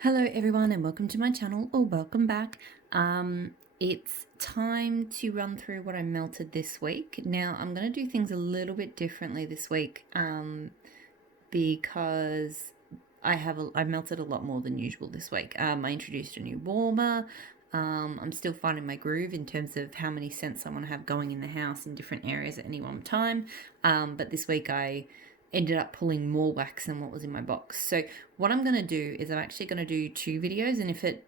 Hello everyone and welcome to my channel, or welcome back. It's time to run through what I melted this week. Now I'm going to do things a little bit differently this week because I melted a lot more than usual this week. I introduced a new warmer. I'm still finding my groove in terms of how many scents I want to have going in the house in different areas at any one time. But this week I ended up pulling more wax than what was in my box. So what I'm going to do is I'm actually going to do 2 videos, and if it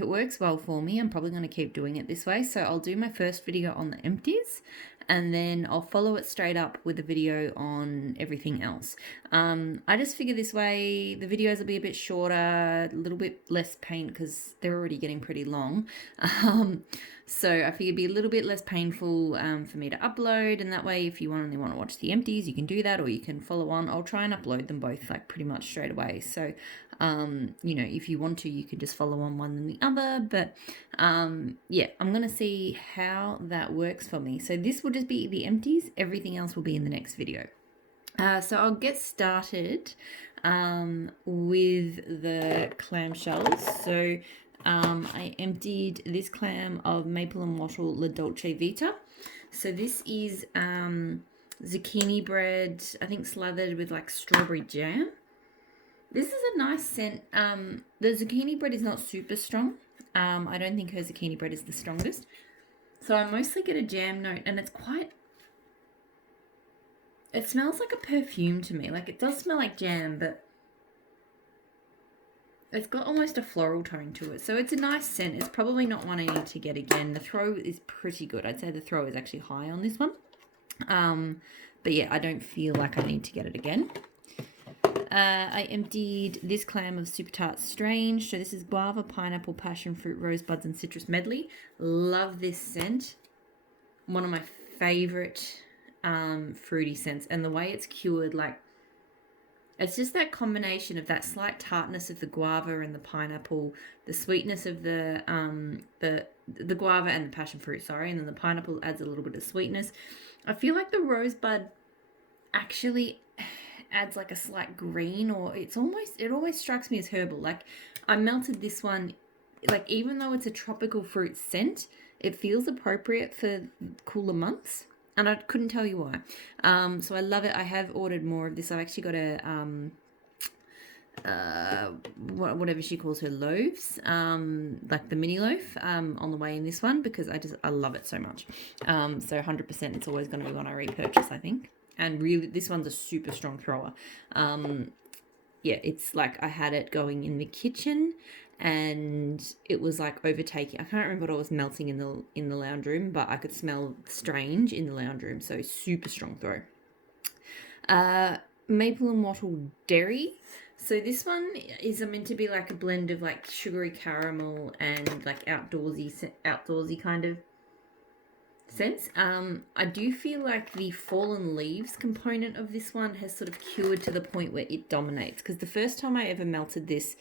works well for me, I'm probably going to keep doing it this way. So I'll do my first video on the empties, and then I'll follow it straight up with a video on everything else. I just figure this way the videos will be a bit shorter, a little bit less paint because they're already getting pretty long. So I figure it'd be a little bit less painful for me to upload, and that way if you only want to watch the empties, you can do that, or you can follow on. I'll try and upload them both like pretty much straight away. So you know, if you want to, you can just follow on one than the other. But yeah, I'm going to see how that works for me. So this will just be the empties. Everything else will be in the next video. So I'll get started with the clamshells. So I emptied this clam of Maple and Wattle La Dolce Vita. So this is zucchini bread, I think slathered with like strawberry jam. This is a nice scent. The zucchini bread is not super strong. I don't think her zucchini bread is the strongest. So I mostly get a jam note, and it's quite... It smells like a perfume to me. Like, it does smell like jam, but it's got almost a floral tone to it. So it's a nice scent. It's probably not one I need to get again. The throw is pretty good. I'd say the throw is actually high on this one. But yeah, I don't feel like I need to get it again. I emptied this clam of Super Tarts Strange. So this is guava, pineapple, passion fruit, rosebuds, and citrus medley. Love this scent. One of my favorite fruity scents. And the way it's cured, like, it's just that combination of that slight tartness of the guava and the pineapple, the sweetness of the guava and the passion fruit, sorry, and then the pineapple adds a little bit of sweetness. I feel like the rosebud actually adds like a slight green, or it always strikes me as herbal. Like, I melted this one, like, even though it's a tropical fruit scent, it feels appropriate for cooler months, and I couldn't tell you why. So I love it. I have ordered more of this. I've actually got a whatever she calls her loaves, like the mini loaf, on the way in this one, because I love it so much. So 100% it's always going to be one I repurchase, I think. And really, this one's a super strong thrower. Yeah, it's like I had it going in the kitchen, and it was like overtaking. I can't remember what I was melting in the lounge room, but I could smell strange in the lounge room. So super strong throw. Maple and Wattle Dairy. So this one is meant to be like a blend of like sugary caramel and like outdoorsy kind of sense. I do feel like the fallen leaves component of this one has sort of cured to the point where it dominates, because the first time I ever melted this,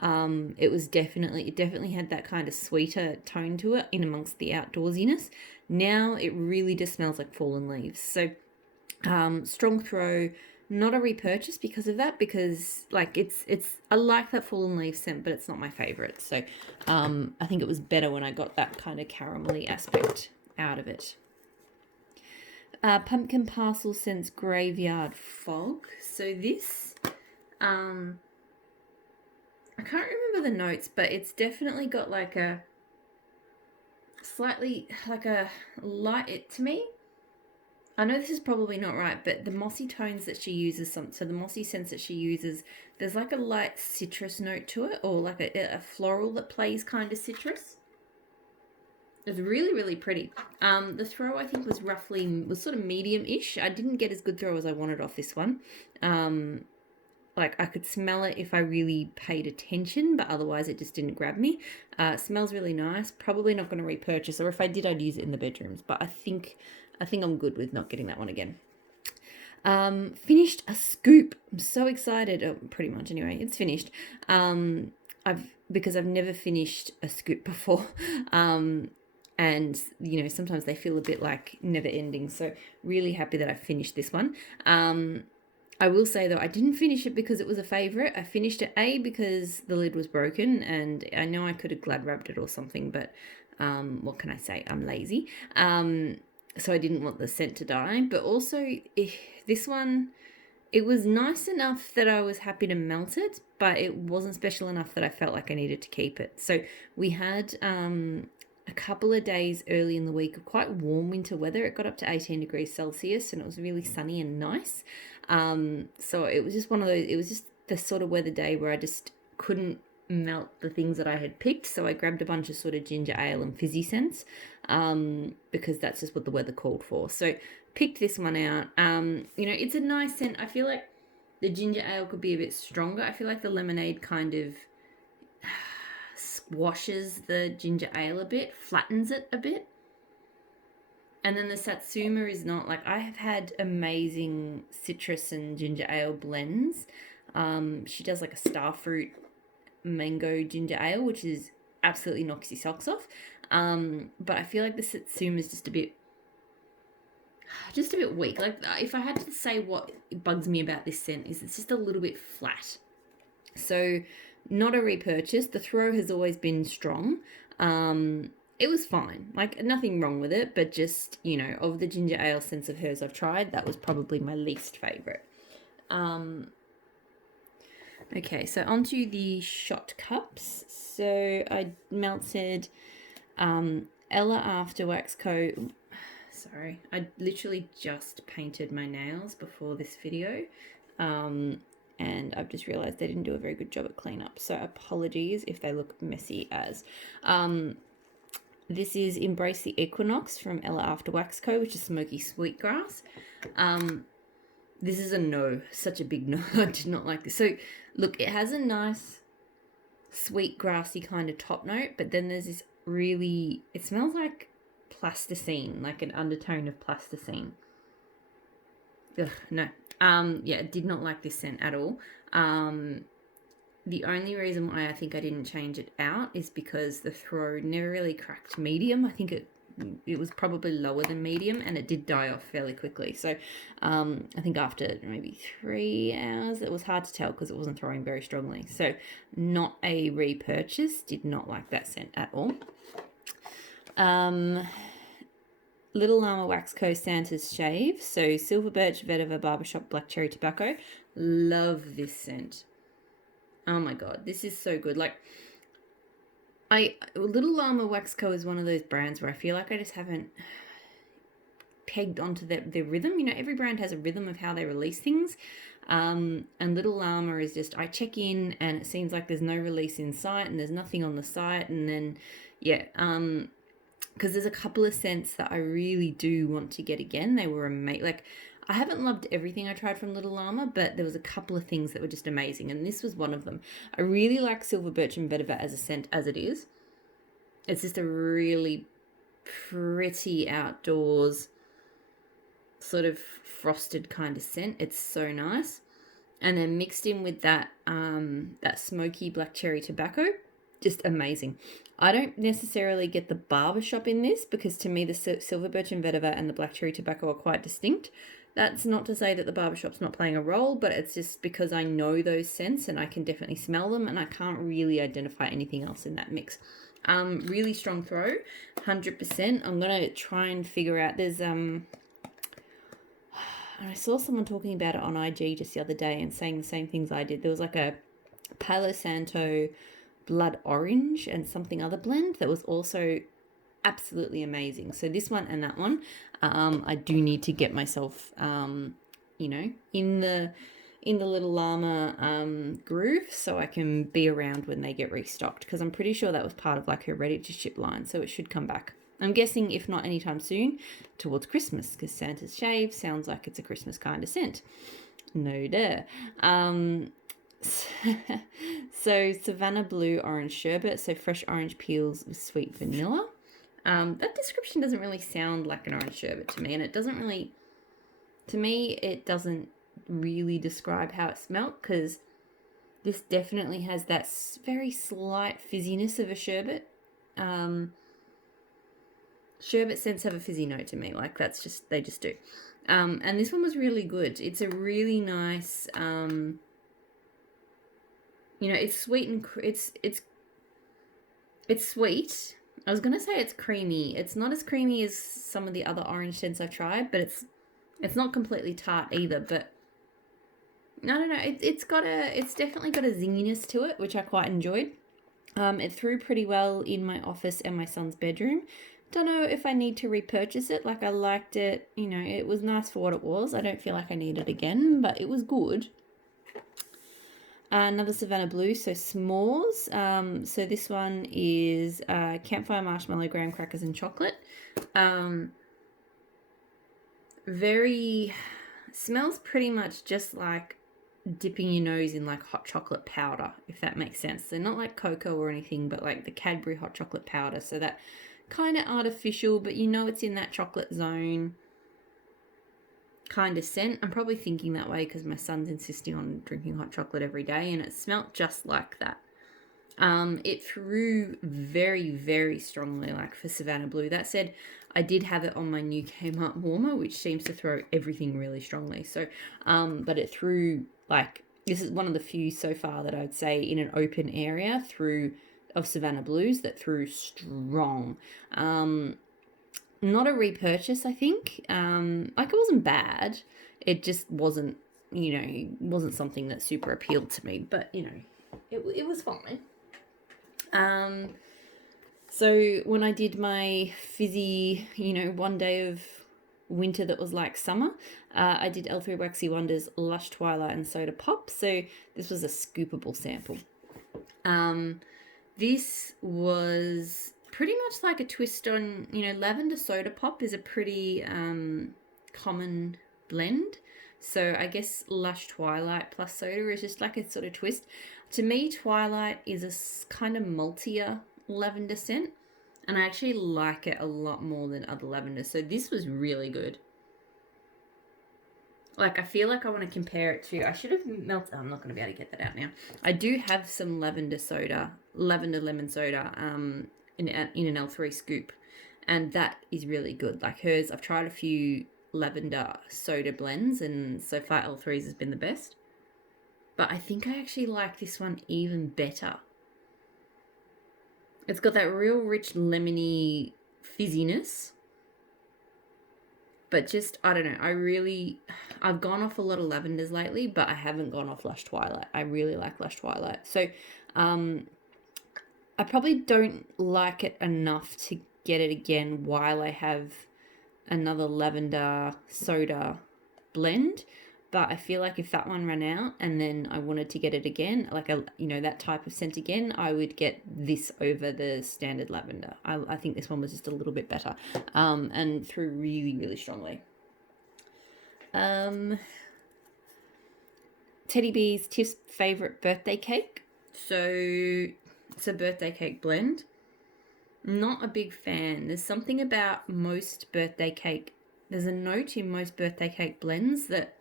it definitely had that kind of sweeter tone to it in amongst the outdoorsiness. Now it really just smells like fallen leaves. So strong throw, not a repurchase because of that, because like I like that fallen leaf scent, but it's not my favorite. So I think it was better when I got that kind of caramelly aspect out of it. Pumpkin Parcel Scents Graveyard Fog. So this, I can't remember the notes, but it's definitely got like a slightly like a light. To me, I know this is probably not right, but the mossy tones that she uses, so the mossy scents that she uses, there's like a light citrus note to it, or like a floral that plays kind of citrus. It's really, really pretty. The throw, I think, was sort of medium-ish. I didn't get as good throw as I wanted off this one. Like, I could smell it if I really paid attention, but otherwise it just didn't grab me. It smells really nice. Probably not going to repurchase, or if I did, I'd use it in the bedrooms. But I think I'm good with not getting that one again. Finished a scoop. I'm so excited. Oh, pretty much anyway. It's finished. Because I've never finished a scoop before. And, you know, sometimes they feel a bit like never ending. So really happy that I finished this one. I will say though, I didn't finish it because it was a favourite. I finished it because the lid was broken, and I know I could have glad wrapped it or something, but what can I say? I'm lazy. So I didn't want the scent to die. But also, this one, it was nice enough that I was happy to melt it, but it wasn't special enough that I felt like I needed to keep it. So we had a couple of days early in the week of quite warm winter weather. It got up to 18 degrees Celsius and it was really sunny and nice. So it was just one of those, it was just the sort of weather day where I just couldn't melt the things that I had picked. So I grabbed a bunch of sort of ginger ale and fizzy scents because that's just what the weather called for. So picked this one out. It's a nice scent. I feel like the ginger ale could be a bit stronger. I feel like the lemonade kind of squashes the ginger ale a bit, flattens it a bit. And then the Satsuma is not like, I have had amazing citrus and ginger ale blends. She does like a starfruit mango ginger ale, which is absolutely knocks your socks off. But I feel like the Satsuma is just a bit weak. Like if I had to say what bugs me about this scent is it's just a little bit flat. So not a repurchase. The throw has always been strong. It was fine, like nothing wrong with it, but just, of the ginger ale scents of hers I've tried, that was probably my least favourite. Okay, so onto the shot cups. So I melted Ella After Wax Co. Sorry, I literally just painted my nails before this video. And I've just realised they didn't do a very good job at cleanup. So apologies if they look messy as. This is Embrace the Equinox from Ella After Wax Co., which is Smoky Sweetgrass. This is a no, such a big no. I did not like this. So look, it has a nice sweet grassy kind of top note, but then there's this really, it smells like plasticine, like an undertone of plasticine. Ugh, no. Did not like this scent at all. The only reason why I think I didn't change it out is because the throw never really cracked medium. I think it was probably lower than medium, and it did die off fairly quickly. So I think after maybe 3 hours, it was hard to tell because it wasn't throwing very strongly. So not a repurchase. Did not like that scent at all. Little Llama Wax Co. Santa's Shave. So Silver Birch, Vetiver, Barbershop, Black Cherry Tobacco. Love this scent. Oh my god, this is so good. Like, Little Llama Wax Co. is one of those brands where I feel like I just haven't pegged onto their rhythm. Every brand has a rhythm of how they release things. And Little Llama is just, I check in and it seems like there's no release in sight and there's nothing on the site. And then, because there's a couple of scents that I really do want to get again. They were amazing. Like, I haven't loved everything I tried from Little Llama, but there was a couple of things that were just amazing, and this was one of them. I really like Silver Birch and Vetiver as a scent as it is. It's just a really pretty outdoors sort of frosted kind of scent. It's so nice. And then mixed in with that smoky black cherry tobacco, just amazing. I don't necessarily get the barbershop in this because to me the Silver Birch and Vetiver and the black cherry tobacco are quite distinct. That's not to say that the barbershop's not playing a role, but it's just because I know those scents and I can definitely smell them and I can't really identify anything else in that mix. Really strong throw, 100%. I'm going to try and figure out, there's, I saw someone talking about it on IG just the other day and saying the same things I did. There was like a Palo Santo blood orange and something other blend that was also absolutely amazing. So this one and that one, I do need to get myself, in the Little Llama groove so I can be around when they get restocked, because I'm pretty sure that was part of like her ready to ship line, so it should come back. I'm guessing if not anytime soon, towards Christmas, because Santa's Shave sounds like it's a Christmas kind of scent. No duh. So Savannah Blue Orange Sherbet, so fresh orange peels with sweet vanilla. That description doesn't really sound like an orange sherbet to me, and it doesn't really describe how it smelt, because this definitely has that very slight fizziness of a sherbet. Sherbet scents have a fizzy note to me, like they just do. And this one was really good. It's a really nice, it's sweet and it's sweet. I was gonna say it's creamy. It's not as creamy as some of the other orange scents I've tried, but it's not completely tart either. But I don't know. It's definitely got a zinginess to it, which I quite enjoyed. It threw pretty well in my office and my son's bedroom. Don't know if I need to repurchase it. Like, I liked it. It was nice for what it was. I don't feel like I need it again, but it was good. Another Savannah Blue, so s'mores. So this one is campfire marshmallow, graham crackers, and chocolate. Smells pretty much just like dipping your nose in like hot chocolate powder, if that makes sense. So not like cocoa or anything, but like the Cadbury hot chocolate powder. So that kind of artificial, but it's in that chocolate zone kind of scent. I'm probably thinking that way because my son's insisting on drinking hot chocolate every day, and it smelt just like that. It threw very, very strongly, like for Savannah Blue. That said, I did have it on my new Kmart warmer, which seems to throw everything really strongly. So, but it threw, like, this is one of the few so far that I would say in an open area of Savannah Blues that threw strong. Not a repurchase, I think. Like, it wasn't bad. It just wasn't, wasn't something that super appealed to me. But, it was fine. So when I did my fizzy, one day of winter that was like summer, I did L3 Waxy Wonders Lush Twilight and Soda Pop. So this was a scoopable sample. This was pretty much like a twist on, Lavender Soda Pop is a pretty common blend. So I guess Lush Twilight plus Soda is just like a sort of twist. To me, Twilight is a kind of maltier lavender scent, and I actually like it a lot more than other lavenders. So this was really good. Like, I feel like I want to compare it to, I should have melted, I'm not going to be able to get that out now. I do have some lavender lemon soda in an L3 scoop, and that is really good. Like hers, I've tried a few lavender soda blends, and so far L3's has been the best. But I think I actually like this one even better. It's got that real rich lemony fizziness. But just, I don't know, I've gone off a lot of lavenders lately, but I haven't gone off Lush Twilight. I really like Lush Twilight. So, I probably don't like it enough to get it again while I have another lavender soda blend. But I feel like if that one ran out and then I wanted to get it again, like that type of scent again, I would get this over the standard lavender. I think this one was just a little bit better, and threw really, really strongly. Teddy B's Tiff's favorite birthday cake. So it's a birthday cake blend. Not a big fan. There's something about most birthday cake. There's a note in most birthday cake blends that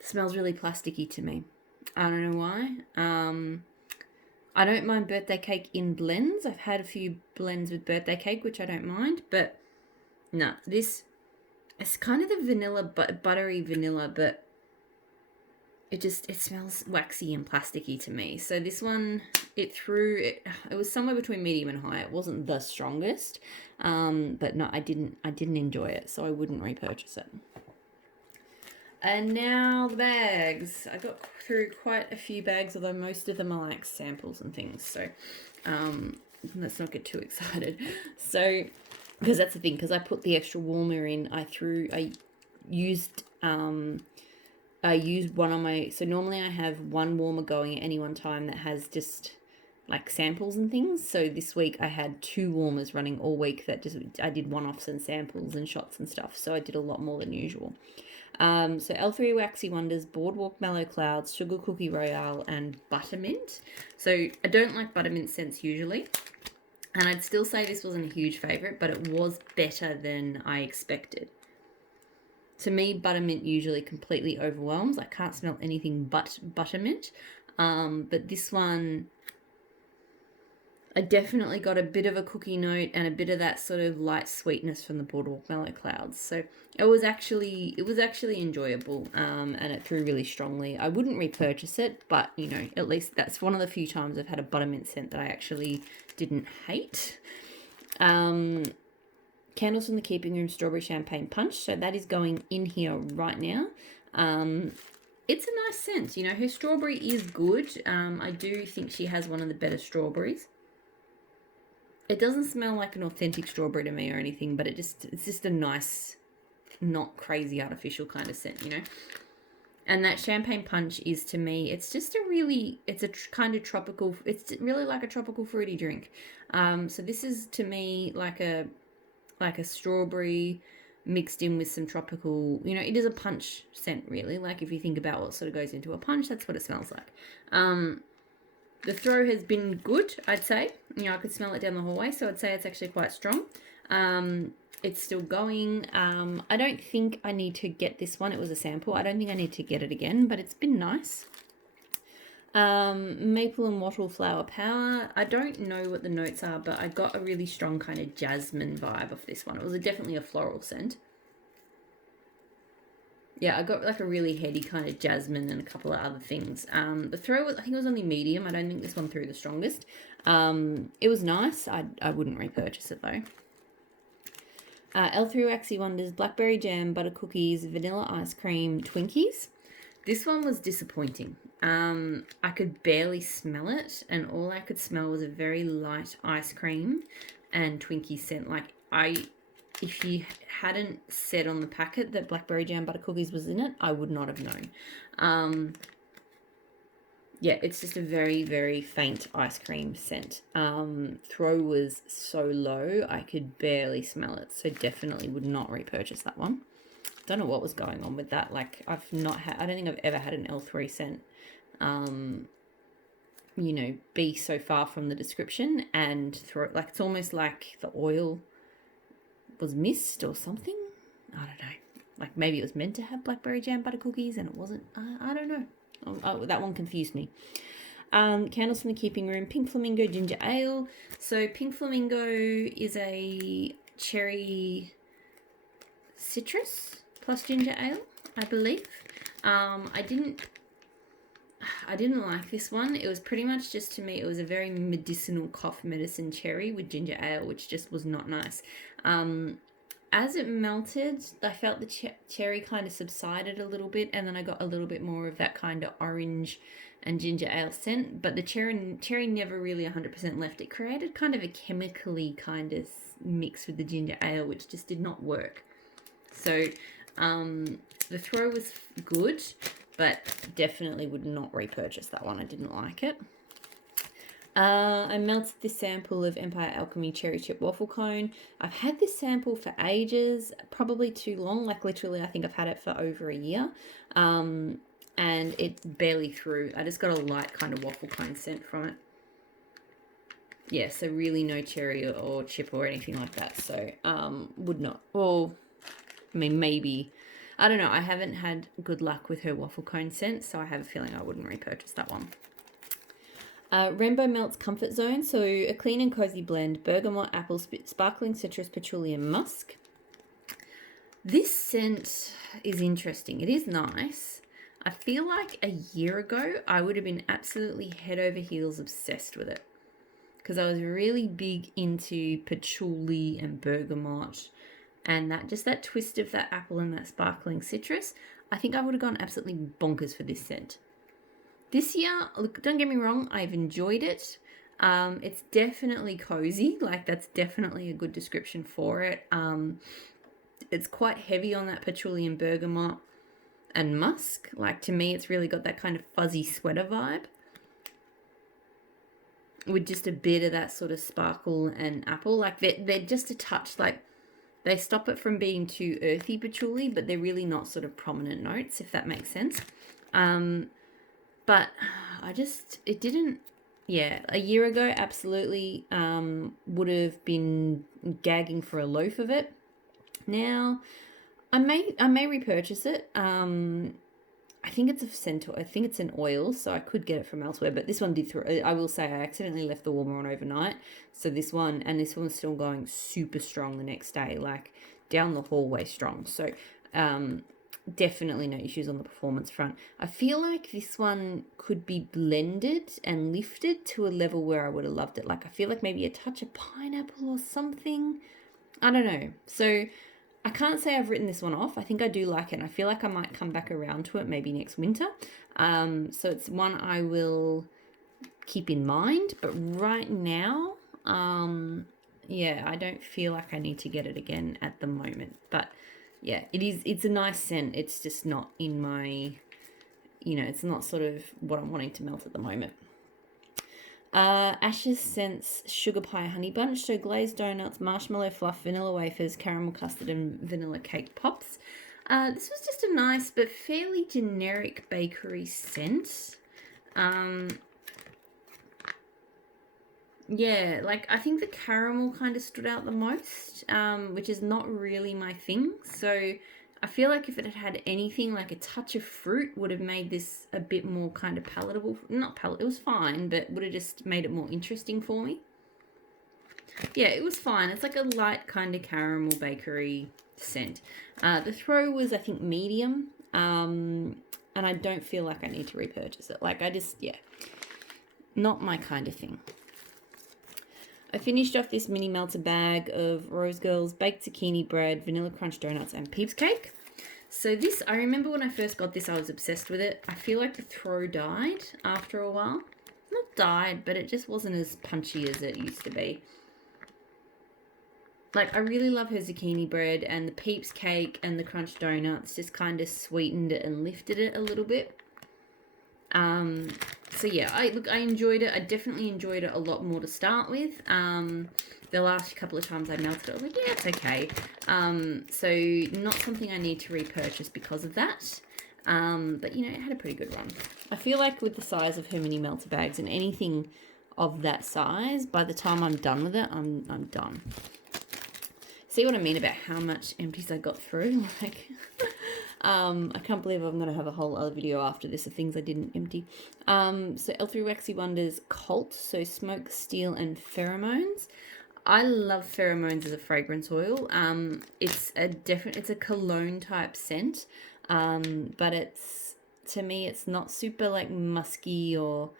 smells really plasticky to me. I don't know why. I don't mind birthday cake in blends. I've had a few blends with birthday cake, which I don't mind. But no, it's kind of the vanilla, buttery vanilla, but it smells waxy and plasticky to me. So this one, it was somewhere between medium and high. It wasn't the strongest, but no, I didn't enjoy it, so I wouldn't repurchase it. And now the bags. I got through quite a few bags, although most of them are like samples and things. So let's not get too excited. So, because that's the thing, because I put the extra warmer in, I used one on my, so normally I have one warmer going at any one time that has just like samples and things. So this week I had 2 warmers running all week that I did one-offs and samples and shots and stuff. So I did a lot more than usual. So L3 Waxy Wonders, Boardwalk Mellow Clouds, Sugar Cookie Royale, and Buttermint. So I don't like buttermint scents usually, and I'd still say this wasn't a huge favourite, but it was better than I expected. To me, buttermint usually completely overwhelms. I can't smell anything but buttermint. But this one, I definitely got a bit of a cookie note and a bit of that sort of light sweetness from the boardwalk mallow clouds. So it was actually enjoyable, and it threw really strongly. I wouldn't repurchase it, but you know, at least that's one of the few times I've had a buttermint scent that I actually didn't hate. Candles from the Keeping Room Strawberry Champagne Punch. So that is going in here right now. It's a nice scent. You know, her strawberry is good. I do think she has one of the better strawberries. It doesn't smell like an authentic strawberry to me or anything, but it's just a nice, not crazy artificial kind of scent, you know. And that champagne punch is, to me, it's just kind of tropical. It's really like a tropical fruity drink. So this is, to me, like a strawberry mixed in with some tropical, you know, it is a punch scent, really. Like, if you think about what sort of goes into a punch, that's what it smells like. The throw has been good, I'd say. You know, I could smell it down the hallway, so I'd say it's actually quite strong. It's still going. I don't think I need to get this one. It was a sample. I don't think I need to get it again, but it's been nice. Maple and Wattle Flower Power. I don't know what the notes are, but I got a really strong kind of jasmine vibe of this one. It was definitely a floral scent. Yeah, I got like a really heady kind of jasmine and a couple of other things. The throw was, I think it was only medium. I don't think this one threw the strongest. It was nice. I wouldn't repurchase it though. L3 Waxy Wonders, Blackberry Jam, Butter Cookies, Vanilla Ice Cream, Twinkies. This one was disappointing. I could barely smell it, and all I could smell was a very light ice cream and Twinkie scent. Like, if you hadn't said on the packet that Blackberry Jam Butter Cookies was in it, I would not have known. Yeah, it's just a very, very faint ice cream scent. Throw was so low, I could barely smell it, so definitely would not repurchase that one. Don't know what was going on with that. Like, I don't think I've ever had an L3 scent, you know, be so far from the description and throw, like, it's almost like the oil was missed or something. I don't know. Like, maybe it was meant to have Blackberry Jam Butter Cookies and it wasn't. I don't know. That one confused me. Candles from the Keeping Room, Pink Flamingo Ginger Ale. So Pink Flamingo is a cherry citrus plus ginger ale, I believe. I didn't like this one. It was pretty much just, to me, it was a very medicinal cough medicine cherry with ginger ale, which just was not nice. As it melted, I felt the cherry kind of subsided a little bit, and then I got a little bit more of that kind of orange and ginger ale scent, but the cherry never really 100% left. It created kind of a chemically kind of mix with the ginger ale, which just did not work. So the throw was good, but definitely would not repurchase that one. I didn't like it. I melted this sample of Empire Alchemy Cherry Chip Waffle Cone. I've had this sample for ages, probably too long. Like, literally, I think I've had it for over a year. And it barely threw. I just got a light kind of waffle cone scent from it. Yeah, so really no cherry or chip or anything like that. So, would not. Well, I mean, maybe. I don't know. I haven't had good luck with her waffle cone scent, so I have a feeling I wouldn't repurchase that one. Rainbow Melts Comfort Zone. So a clean and cozy blend, bergamot, apple, sparkling citrus, patchouli, and musk. This scent is interesting. It is nice. I feel like a year ago, I would have been absolutely head over heels obsessed with it, because I was really big into patchouli and bergamot, and that twist of that apple and that sparkling citrus. I think I would have gone absolutely bonkers for this scent. This year, look, don't get me wrong, I've enjoyed it. It's definitely cozy. Like, that's definitely a good description for it. It's quite heavy on that patchouli and bergamot and musk. Like, to me, it's really got that kind of fuzzy sweater vibe, with just a bit of that sort of sparkle and apple. Like, they're just a touch, like, they stop it from being too earthy patchouli, but they're really not sort of prominent notes, if that makes sense. But it didn't, yeah, a year ago, absolutely would have been gagging for a loaf of it. Now, I may repurchase it. I think it's a scent. I think it's an oil, so I could get it from elsewhere. But this one did throw. I will say I accidentally left the warmer on overnight, so this one's still going super strong the next day, like down the hallway strong. So, definitely no issues on the performance front. I feel like this one could be blended and lifted to a level where I would have loved it. Like I feel like maybe a touch of pineapple or something. I don't know. So I can't say I've written this one off. I think I do like it. And I feel like I might come back around to it maybe next winter. So it's one I will keep in mind. But right now, yeah, I don't feel like I need to get it again at the moment. But yeah, it's a nice scent. It's just not in my, it's not sort of what I'm wanting to melt at the moment. Ash's Scents Sugar Pie Honey Bunch. So glazed donuts, marshmallow fluff, vanilla wafers, caramel custard, and vanilla cake pops. This was just a nice but fairly generic bakery scent. Yeah, like I think the caramel kind of stood out the most, which is not really my thing. So I feel like if it had had anything like a touch of fruit would have made this a bit more kind of palatable. Not palatable, it was fine, but would have just made it more interesting for me. Yeah, it was fine. It's like a light kind of caramel bakery scent. The throw was, I think, medium, and I don't feel like I need to repurchase it. Like yeah, not my kind of thing. I finished off this mini melter bag of Rose Girls baked zucchini bread, vanilla crunch donuts, and Peeps cake. So this, I remember when I first got this, I was obsessed with it. I feel like the throw died after a while. Not died, but it just wasn't as punchy as it used to be. Like, I really love her zucchini bread, and the Peeps cake and the crunch donuts just kind of sweetened it and lifted it a little bit. So yeah, I enjoyed it. I definitely enjoyed it a lot more to start with. The last couple of times I melted it, I was like, yeah, it's okay. So not something I need to repurchase because of that. But it had a pretty good run. I feel like with the size of her mini melter bags and anything of that size, by the time I'm done with it, I'm done. See what I mean about how much empties I got through? Like, I can't believe I'm going to have a whole other video after this of things I didn't empty. So L3 Waxy Wonders Cult, so Smoke, Steel, and Pheromones. I love Pheromones as a fragrance oil. It's a cologne type scent, but to me, it's not super like musky or,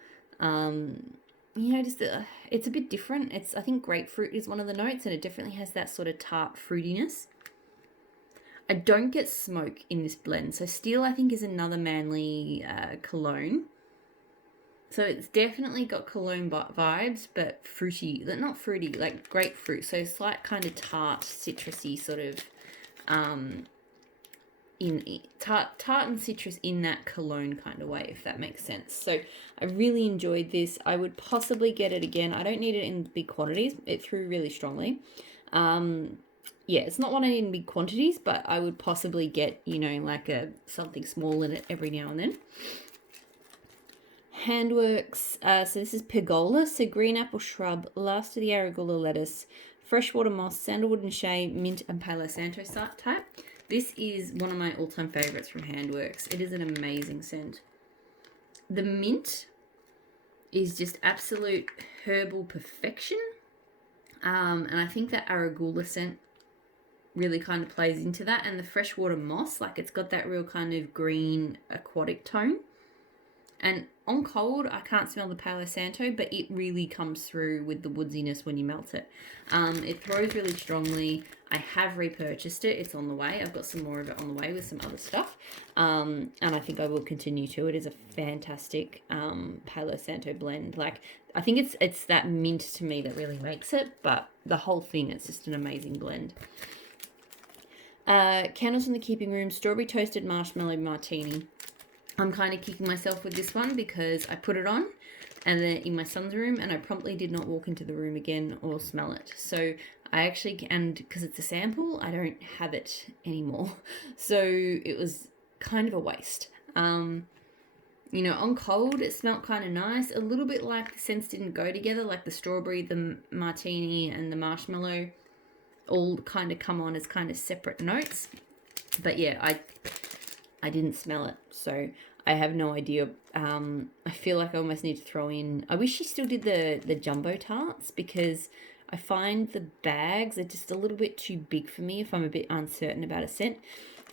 it's a bit different. I think grapefruit is one of the notes, and it definitely has that sort of tart fruitiness. I don't get smoke in this blend. So Steel, I think, is another manly cologne. So it's definitely got cologne vibes, but fruity. Not fruity, like grapefruit. So slight kind of tart, citrusy sort of, tart and citrus in that cologne kind of way, if that makes sense. So I really enjoyed this. I would possibly get it again. I don't need it in big quantities. It threw really strongly. Yeah, it's not one I need in big quantities, but I would possibly get, like something small in it every now and then. Handworks. So this is Pergola. So green apple shrub, last of the arugula lettuce, freshwater moss, sandalwood and shea, mint, and Palo Santo type. This is one of my all-time favorites from Handworks. It is an amazing scent. The mint is just absolute herbal perfection. And I think that arugula scent really kind of plays into that, and the freshwater moss, like it's got that real kind of green aquatic tone. And on cold, I can't smell the Palo Santo, but it really comes through with the woodsiness when you melt it. It throws really strongly. I have repurchased it. It's on the way. I've got some more of it on the way with some other stuff. And I think I will continue to. It is a fantastic Palo Santo blend. Like, I think it's that mint to me that really makes it, but the whole thing, it's just an amazing blend. Candles in the Keeping Room, Strawberry Toasted Marshmallow Martini. I'm kind of kicking myself with this one because I put it on and then in my son's room, and I promptly did not walk into the room again or smell it. So I actually, and because it's a sample, I don't have it anymore. So it was kind of a waste. On cold, it smelled kind of nice. A little bit like the scents didn't go together, like the strawberry, the martini, and the marshmallow all kind of come on as kind of separate notes. But yeah, I didn't smell it. So I have no idea. I feel like I almost need to throw in... I wish she still did the jumbo tarts, because I find the bags are just a little bit too big for me if I'm a bit uncertain about a scent.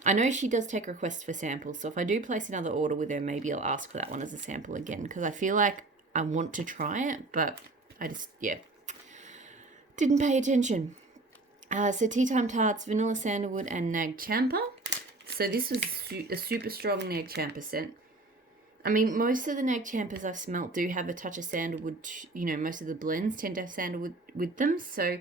I know she does take requests for samples, so if I do place another order with her, maybe I'll ask for that one as a sample again, because I feel like I want to try it, but I just, yeah, didn't pay attention. So Tea Time Tarts, Vanilla Sandalwood, and Nag Champa. So this was a super strong Nag Champa scent. I mean, most of the Nag Champas I've smelt do have a touch of sandalwood. You know, most of the blends tend to have sandalwood with them. So,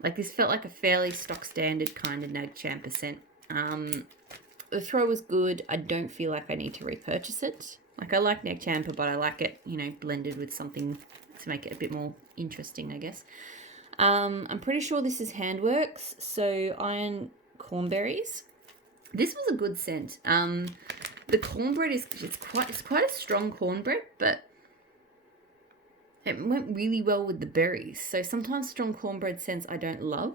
like, this felt like a fairly stock standard kind of Nag Champa scent. The throw was good. I don't feel like I need to repurchase it. Like, I like Nag Champa, but I like it, you know, blended with something to make it a bit more interesting, I guess. I'm pretty sure this is Handworks. So, Iron Cornberries. This was a good scent. The cornbread it's quite a strong cornbread, but it went really well with the berries. So sometimes strong cornbread scents I don't love.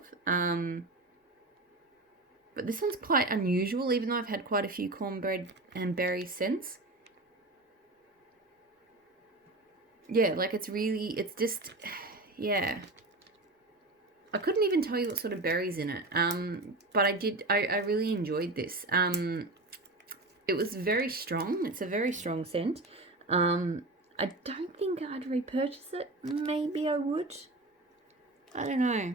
But this one's quite unusual, even though I've had quite a few cornbread and berry scents. Yeah, like it's just, yeah. I couldn't even tell you what sort of berries in it. But I really enjoyed this. It was very strong. It's a very strong scent. I don't think I'd repurchase it. Maybe I would. I don't know.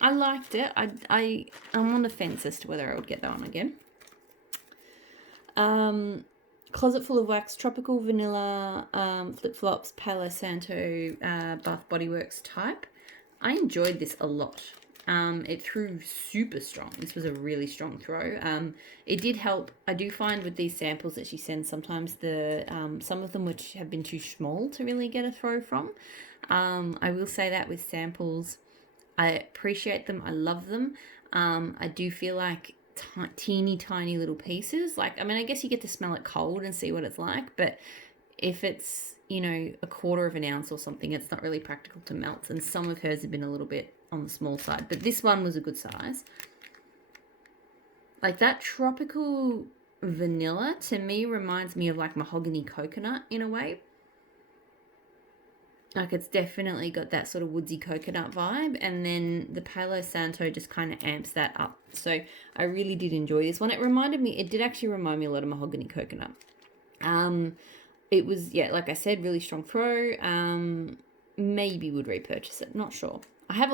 I liked it. I'm on the fence as to whether I would get that one again. Closet Full of Wax, Tropical Vanilla, Flip Flops, Palo Santo, Bath Body Works type. I enjoyed this a lot. It threw super strong. This was a really strong throw. It did help. I do find with these samples that she sends, sometimes some of them which have been too small to really get a throw from. I will say that with samples, I appreciate them. I love them. I do feel like teeny tiny little pieces. Like, I mean, I guess you get to smell it cold and see what it's like, but if it's, you know, a quarter of an ounce or something, it's not really practical to melt. And some of hers have been a little bit on the small side, but this one was a good size. Like, that tropical vanilla to me reminds me of like mahogany coconut in a way. Like, it's definitely got that sort of woodsy coconut vibe, and then the Palo Santo just kind of amps that up. So I really did enjoy this one. It did actually remind me a lot of mahogany coconut. It was, yeah, like I said, really strong throw. Maybe would repurchase it, not sure. I have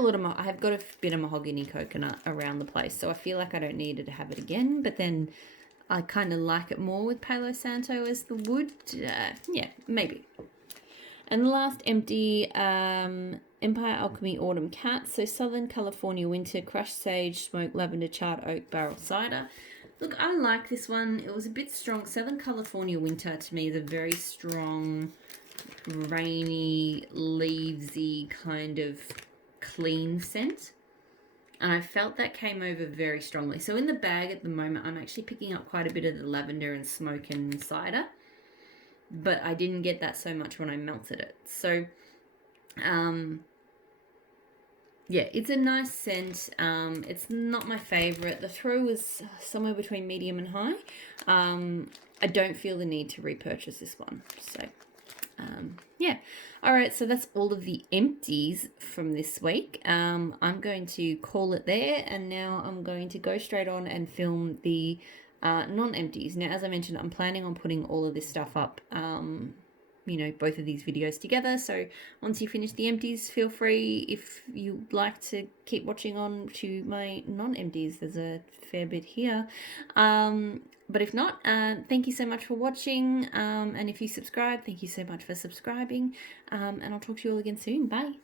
got a bit of mahogany coconut around the place, so I feel like I don't need to have it again, but then I kind of like it more with Palo Santo as the wood. Yeah, maybe. And the last empty, Empire Alchemy Autumn Cat. So Southern California Winter, Crushed Sage, Smoke, Lavender, Charred Oak, Barrel Cider. Look, I like this one. It was a bit strong. Southern California Winter to me is a very strong, rainy, leavesy kind of clean scent. And I felt that came over very strongly. So in the bag at the moment, I'm actually picking up quite a bit of the lavender and smoke and cider. But I didn't get that so much when I melted it. So, yeah, it's a nice scent. It's not my favourite. The throw was somewhere between medium and high. I don't feel the need to repurchase this one. So, yeah. All right, so that's all of the empties from this week. I'm going to call it there, and now I'm going to go straight on and film the non-empties. Now, as I mentioned, I'm planning on putting all of this stuff up, you know, both of these videos together. So once you finish the empties, feel free, if you'd like to keep watching on to my non-empties. There's a fair bit here. But if not, thank you so much for watching. And if you subscribe, thank you so much for subscribing. And I'll talk to you all again soon. Bye.